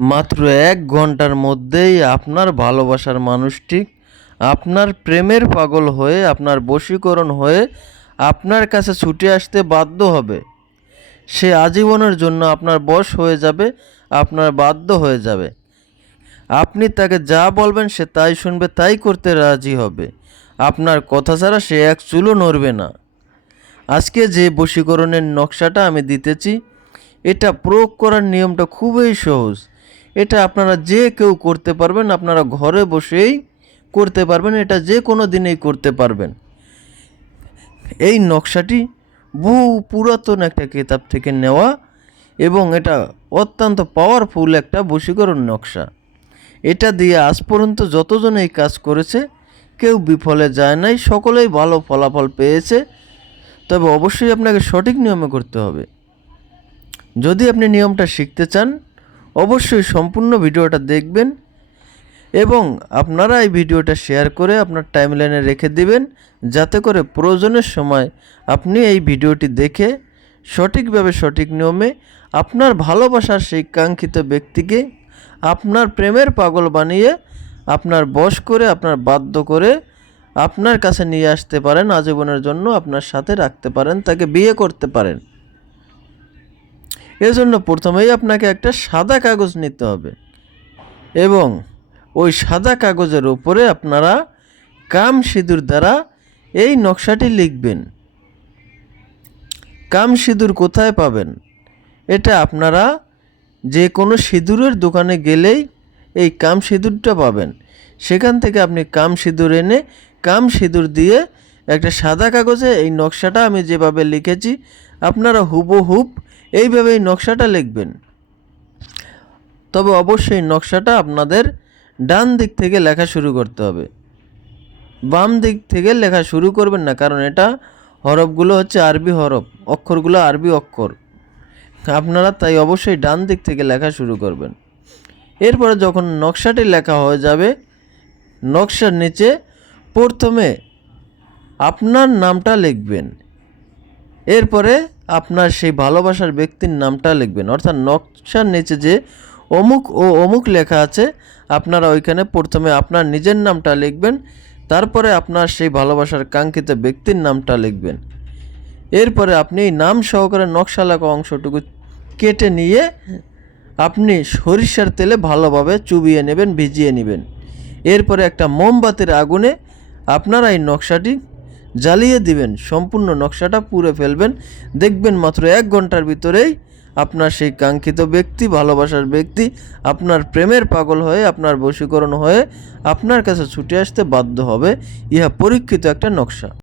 মাত্র 1 ঘন্টার মধ্যেই আপনার ভালোবাসার মানুষটি আপনার প্রেমের পাগল হয়ে, আপনার বশীকরণ হয়ে আপনার কাছে ছুটে আসতে বাধ্য হবে। সে আজীবনের জন্য আপনার বশ হয়ে যাবে, আপনার বাধ্য হয়ে যাবে। আপনি তাকে যা বলবেন সে তাই শুনবে, তাই করতে রাজি হবে। আপনার কথা ছাড়া সে এক চুলও নড়বে না। আজকে যে বশীকরণের নকশাটা আমি দিতেছি, এটা প্রয়োগ করার নিয়মটা খুবই সহজ। এটা আপনারা যে কেউ করতে পারবেন, আপনারা ঘরে বসেই করতে পারবেন, এটা যে কোনো দিনেই করতে পারবেন। এই নকশাটি বহু পুরাতন একটা কিতাব থেকে নেওয়া এবং এটা অত্যন্ত পাওয়ারফুল একটা বশীকরণ নকশা। এটা দিয়ে আজ পর্যন্ত যতজন এই কাজ করেছে কেউ বিফলে যায় নাই, সকলেই ভালো ফলাফল পেয়েছে। তবে অবশ্যই আপনাকে সঠিক নিয়মে করতে হবে। যদি আপনি নিয়মটা শিখতে চান অবশ্যই সম্পূর্ণ ভিডিওটা দেখবেন এবং আপনারা এই ভিডিওটা শেয়ার করে আপনার টাইমলাইনে রেখে দিবেন, যাতে করে প্রয়োজনের সময় আপনি এই ভিডিওটি দেখে সঠিকভাবে সঠিক নিয়মে আপনার ভালোবাসার সেই কাঙ্ক্ষিত ব্যক্তিকে আপনার প্রেমের পাগল বানিয়ে আপনার বশ করে, আপনার বাধ্য করে আপনার কাছে নিয়ে আসতে পারেন, আজীবনের জন্য আপনার সাথে রাখতে পারেন, তাকে বিয়ে করতে পারেন। এজন্য প্রথমেই আপনাকে একটা সাদা কাগজ নিতে হবে এবং ওই সাদা কাগজের উপরে আপনারা কাম সিঁদুর দ্বারা এই নকশাটি লিখবেন। কাম সিঁদুর কোথায় পাবেন? এটা আপনারা যে কোনো সিঁদুরের দোকানে গেলেই এই কাম সিঁদুরটা পাবেন। সেখান থেকে আপনি কাম সিঁদুর এনে কাম সিঁদুর দিয়ে একটা সাদা কাগজে এই নকশাটা আমি যেভাবে লিখেছি আপনারা হুবহুব এইভাবে এই নকশাটা লিখবেন। তবে অবশ্যই নকশাটা আপনাদের ডান দিক থেকে লেখা শুরু করতে হবে, বাম দিক থেকে লেখা শুরু করবেন না, কারণ এটা হরফগুলো হচ্ছে আরবি হরফ, অক্ষরগুলো আরবি অক্ষর। আপনারা তাই অবশ্যই ডান দিক থেকে লেখা শুরু করবেন। এরপরে যখন নকশাটি লেখা হয়ে যাবে, নকশার নিচে প্রথমে আপনার নামটা লিখবেন, এরপরে আপনার সেই ভালোবাসার ব্যক্তির নামটা লিখবেন। অর্থাৎ নকশার নিচে যে অমুক ও অমুক লেখা আছে আপনারা ওইখানে প্রথমে আপনার নিজের নামটা লিখবেন, তারপরে আপনার সেই ভালোবাসার কাঙ্ক্ষিত ব্যক্তির নামটা লিখবেন। এরপরে আপনি এই নাম সহকারে নকশা লেখা অংশটুকু কেটে নিয়ে আপনি সরিষার তেলে ভালোভাবে চুবিয়ে নেবেন, ভিজিয়ে নেবেন। এরপরে একটা মোমবাতির আগুনে আপনারা এই নকশাটি জ্বালিয়ে দিবেন, সম্পূর্ণ নকশাটা পুড়ে ফেলবেন। দেখবেন মাত্র 1 ঘন্টার ভিতরেই আপনার সেই কাঙ্ক্ষিত ব্যক্তি, ভালোবাসার ব্যক্তি আপনার প্রেমের পাগল হয়ে, আপনার বশীকরণ হয়ে আপনার কাছে ছুটে আসতে বাধ্য হবে। ইহা পরীক্ষিত একটা নকশা।